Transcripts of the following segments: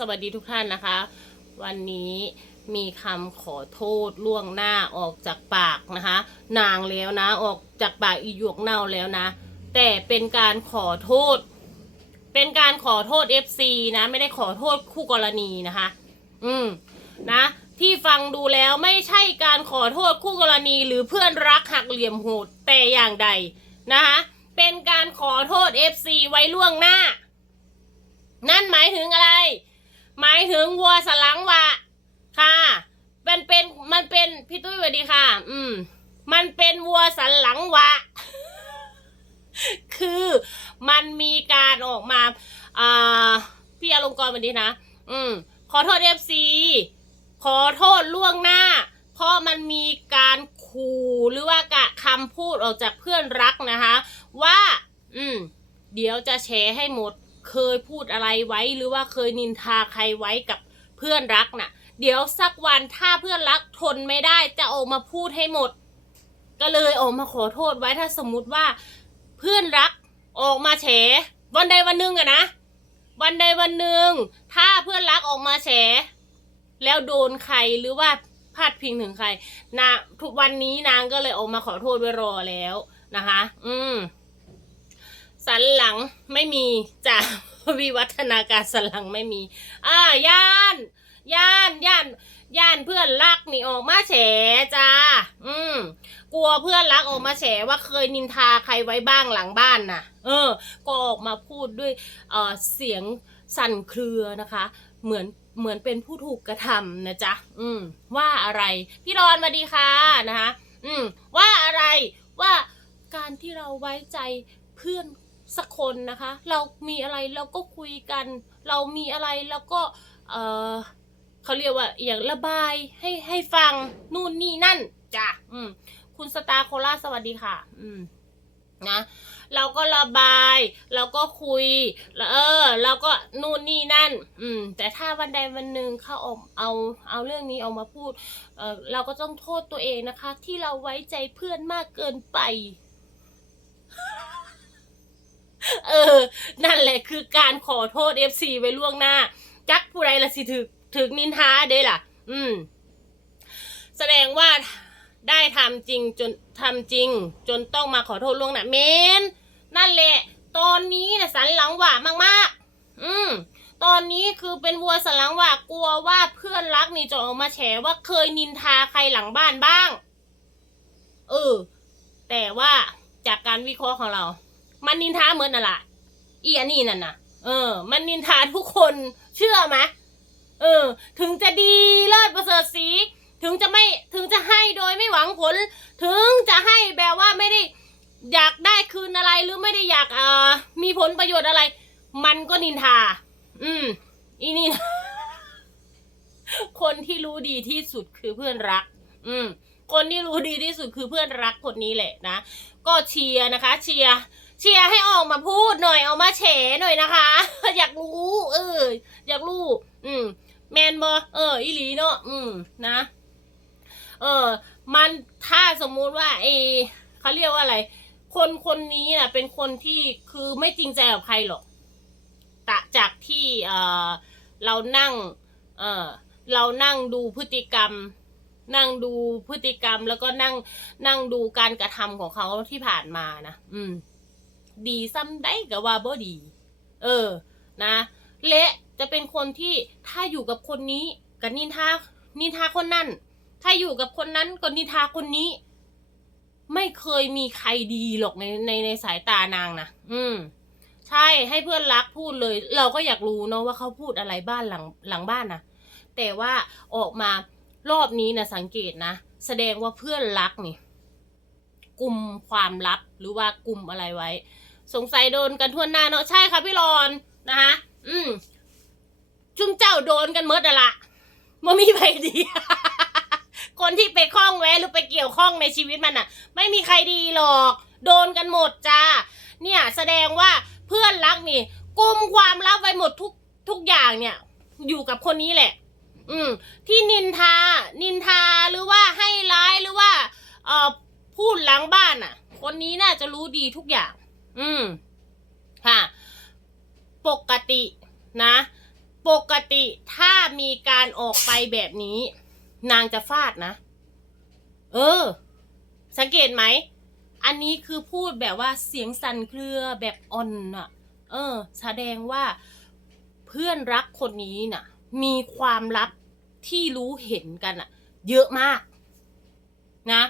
สวัสดีทุกท่านนะคะ วันนี้มีคำขอโทษล่วงหน้าออกจากปากนะคะ นางแล้วนะออกจากปากอีหยวกเน่าแล้วนะ แต่เป็นการขอโทษ เป็นการขอโทษ FC นะไม่ได้ขอโทษคู่กรณีนะคะ อืมนะ ที่ฟังดูแล้วไม่ใช่การขอโทษคู่กรณี หรือเพื่อนรักหักเหลี่ยมโหดแต่อย่างใดนะคะเป็นการขอโทษ FC ไว้ล่วงหน้า นั่นหมายถึงอะไร งวัวสนหลังวะค่ะเป็นเป็นมันเป็นพี่ตุ้ยสวัสดีค่ะ อืม มันเป็นวัวสันหลังวะ คือมันมีการออกมาอ่าพี่อลงกรณ์สวัสดีนะอืม ขอโทษเอฟซีขอโทษล่วงหน้า เพราะมันมีการขู่หรือว่ากะคำพูดออกจากเพื่อนรักนะคะ ว่า อืม เดี๋ยวจะแชร์ให้หมด เคยพูดอะไรไว้หรือว่าเคยนินทาใครไว้กับเพื่อนรักน่ะ เดี๋ยวสักวันถ้าเพื่อนรักทนไม่ได้จะออกมาพูดให้หมด ก็เลยออกมาขอโทษไว้ถ้าสมมุติว่า เพื่อนรักออกมาแฉวันใดวันหนึ่งอะนะวันใดวันหนึ่งถ้าเพื่อนรักออกมาแฉแล้วโดนใครหรือว่าพาดพิงถึงใครนะทุกวันนี้นางก็เลยออกมาขอโทษไว้รอแล้วนะคะ อืม สันหลังไม่มีจ้ะวิวัฒนาการสันหลังไม่มี อ่าย่านย่านย่านย่านเพื่อนรักนี่ออกมาแฉจ้า อืม กลัวเพื่อนรักออกมาแฉว่าเคยนินทาใครไว้บ้างหลังบ้านน่ะ เออ ก็ออกมาพูดด้วยเอ่อเสียงสั่นเครือนะคะ เหมือนเหมือนเป็นผู้ถูกกระทำนะจ๊ะ อืม ว่าอะไร พี่รอนสวัสดีค่ะนะคะ อืม ว่าอะไรว่าการที่เราไว้ใจเพื่อน สักคนนะคะ เรามีอะไรเราก็คุยกัน เรามีอะไรเราก็เออเขาเรียกว่าอย่างระบายให้ให้ฟังนู่นนี่นั่นจ้ะอืมคุณสตาร์โคราสวัสดีค่ะ อืมนะเราก็ระบายเราก็คุยเออเราก็นู่นนี่นั่น อืม แต่ถ้าวันใดวันหนึ่งเขาเอาเอาเอาเรื่องนี้ออกมาพูดเออเราก็ต้องโทษตัวเองนะคะ ที่เราไว้ใจเพื่อนมากเกินไป เออ นั่นแหละคือการขอโทษ FC ไว้ล่วงหน้า จักผู้ใดละสิถึกถึกนินทาเด้ล่ะ อืม แสดงว่าได้ทำจริงจนทำจริง จนต้องมาขอโทษล่วงหน้าเมนนั่นแหละ ตอนนี้นะสันหลังหวามากๆ อืม ตอนนี้คือเป็นวัวสันหลังหว่ากลัวว่าเพื่อนรักนี่จะออกมาแฉว่าเคยนินทาใครหลังบ้านบ้าง เออ แต่ว่าจากการวิเคราะห์ของเรา มันนินทาเหมือนน่ะล่ะอีอันนี้นั่นน่ะเออ มันนินทาทุกคนเชื่อไหมเออ ถึงจะดีเลิศประเสริฐสี ถึงจะไม่ถึงจะให้โดยไม่หวังผล ถึงจะให้แบบว่าไม่ได้อยากได้คืนอะไรหรือไม่ได้อยากเอ่อมีผลประโยชน์อะไร มันก็นินทา อืม อีนี่คนที่รู้ดีที่สุดคือเพื่อนรัก อืม คนที่รู้ดีที่สุดคือเพื่อนรักคนนี้แหละนะ ก็เชียร์นะคะ เชียร์ เชียร์ให้ออกมาพูดหน่อยเอามาแฉหน่อยนะคะ อยากรู้ เออ อยากรู้ อืม แมนบอเออ อีหลีเนาะอืม นะ เออ มันถ้าสมมุติว่าเอเขาเรียกว่าอะไร คนคนนี้น่ะ เป็นคนที่คือไม่จริงใจกับใครหรอกตะจากที่เออเรานั่ง เออเรานั่งดูพฤติกรรม นั่งดูพฤติกรรมแล้วก็นั่งนั่งดูการกระทำของเขาที่ผ่านมานะ อืม ดีซ้ำได้กับว่าบ่ดี เออ นะ เละจะเป็นคนที่ถ้าอยู่กับคนนี้กับนินทา นินทาคนนั้นถ้าอยู่กับคนนั้นก็นินทาคนนี้ ไม่เคยมีใครดีหรอกในในในสายตานางนะ อืม ใช่ ให้เพื่อนรักพูดเลย เราก็อยากรู้เนาะว่าเขาพูดอะไรบ้านหลังหลังบ้านนะแต่ว่าออกมารอบนี้นะสังเกตนะ แสดงว่าเพื่อนรักนี่กลุ่มความลับหรือว่ากลุ่มอะไรไว้ สงสัยโดนกันทั่วหน้าเนาะใช่ค่ะพี่รอนนะคะอืมจุ่มเจ้าโดนกันเมดอะละม่มีใครดี คนที่ไปคล้องแวะหรือไปเกี่ยวข้องในชีวิตมันอะไม่มีใครดีหรอก โดนกันหมดจ้า เนี่ย แสดงว่าเพื่อนรักนี่กุมความลับไว้หมดทุกทุกอย่างเนี่ย อยู่กับคนนี้แหละ อืม ที่นินทา นินทาหรือว่าให้ร้ายหรือว่า เอ่อพูดหลังบ้านอะคนนี้น่าจะรู้ดีทุกอย่าง อืม ค่ะ ปกตินะ ปกติถ้ามีการออกไปแบบนี้ นางจะฟาดนะ เออ สังเกตไหม อันนี้คือพูดแบบว่าเสียงสั่นเครือแบบอ่อนน่ะ เออ แสดงว่าเพื่อนรักคนนี้น่ะ มีความลับที่รู้เห็นกันอะเยอะมาก นะ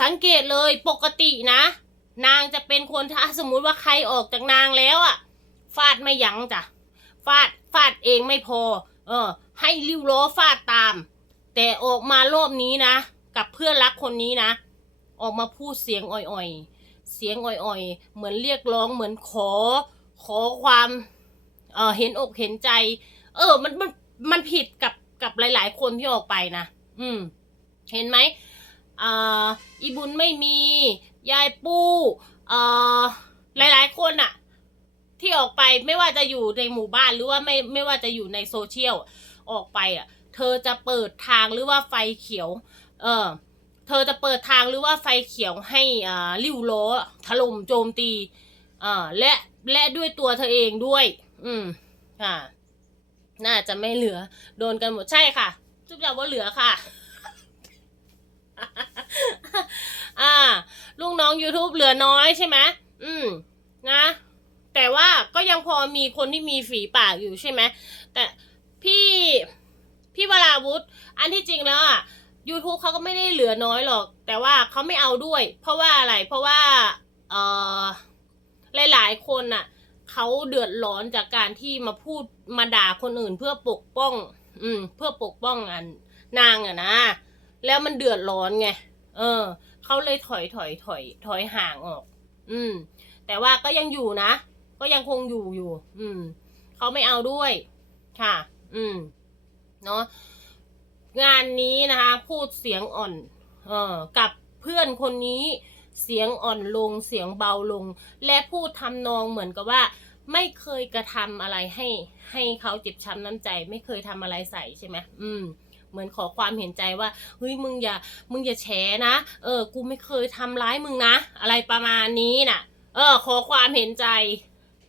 สังเกตเลยปกตินะ นางจะเป็นคนถ้าสมมุติว่าใครออกจากนางแล้วอะฟาดไม่ยั้งจ้ะฟาดฟาดเองไม่พอ เออ ให้ริ้วล้อฟาดตาม แต่ออกมารอบนี้นะ กับเพื่อนรักคนนี้นะ ออกมาพูดเสียงอ่อยๆ เสียงอ่อยๆ เหมือนเรียกร้องเหมือนขอ ขอความ เออเห็นอกเห็นใจ เออ มันมันมันผิดกับกับหลาย ๆ คนที่ออกไปนะ อืม เห็นไหมอ่าอีบุญไม่มี ยายปูเอ่อหลาย ๆ คนอะที่ออกไปไม่ว่าจะอยู่ในหมู่บ้านหรือว่าไม่ไม่ว่าจะอยู่ในโซเชียลออกไปอะเธอจะเปิดทางหรือว่าไฟเขียว เออเธอจะเปิดทางหรือว่าไฟเขียวให้อ่าริ้วล้อถล่มโจมตีอ่าและและด้วยตัวเธอเองด้วย อืมอ่าน่าจะไม่เหลือ โดนกันหมดใช่ค่ะทุกอย่างว่าเหลือค่ะ อ่า ลูกน้อง YouTube เหลือน้อยใช่ไหมอืม นะ แต่ว่าก็ยังพอมีคนที่มีฝีปากอยู่ใช่ไหม แต่พี่พี่วราวุธ อันที่จริงแล้วอะ YouTube เขาก็ไม่ได้เหลือน้อยหรอก แต่ว่าเขาไม่เอาด้วย เพราะว่าอะไร เพราะว่า เออหลาย ๆ คนน่ะเขาเดือดร้อนจากการที่มาพูดมาด่าคนอื่นเพื่อปกป้อง อืม เพื่อปกป้องอันนางอะนะ แล้วมันเดือดร้อนไง เออ เขาเลยถอยถอยถอยถอยห่างออก อืม แต่ว่าก็ยังอยู่นะ ก็ยังคงอยู่อยู่ อืม เขาไม่เอาด้วย ค่ะ อืม เนาะ งานนี้นะคะ พูดเสียงอ่อน เออ กับเพื่อนคนนี้เสียงอ่อนลง เสียงเบาลง และพูดทำนองเหมือนกับว่า ไม่เคยกระทำอะไรให้ ให้เขาเจ็บช้ำน้ำใจ ไม่เคยทำอะไรใส่ใช่ไหม อืม เหมือนขอความเห็นใจว่าเฮ้ยมึงอย่ามึงอย่าแฉนะเออ กูไม่เคยทำร้ายมึงนะ อะไรประมาณนี้น่ะ เออ ขอความเห็นใจ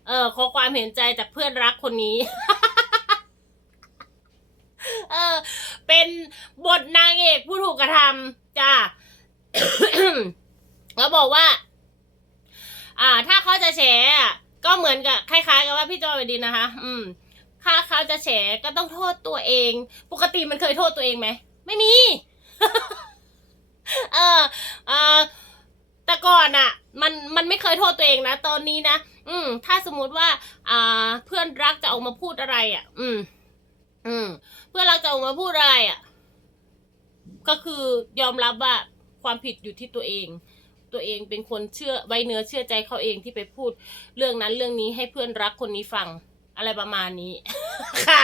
เออ ขอความเห็นใจจากเพื่อนรักคนนี้ เออ เป็นบทนางเอกผู้ถูกกระทำจ้าแล้วบอกว่า อ่า ถ้าเขาจะแฉก็เหมือนกับคล้ายๆ กับว่าพี่จอยดินนะคะ อืม ถ้าเขาจะแฉก็ต้องโทษตัวเอง ปกติมันเคยโทษตัวเองไหม ไม่มี เออเออแต่ก่อนอะ มันมันไม่เคยโทษตัวเองนะ ตอนนี้นะ อืม ถ้าสมมุติว่า อ่า เพื่อนรักจะออกมาพูดอะไรอะ อืม อืม เพื่อนรักจะออกมาพูดอะไรอะ ก็คือยอมรับว่าความผิดอยู่ที่ตัวเองตัวเองเป็นคนเชื่อไว้เนื้อเชื่อใจเขาเองที่ไปพูด เรื่องนั้นเรื่องนี้ให้เพื่อนรักคนนี้ฟัง อะไรประมาณนี้ ค่ะ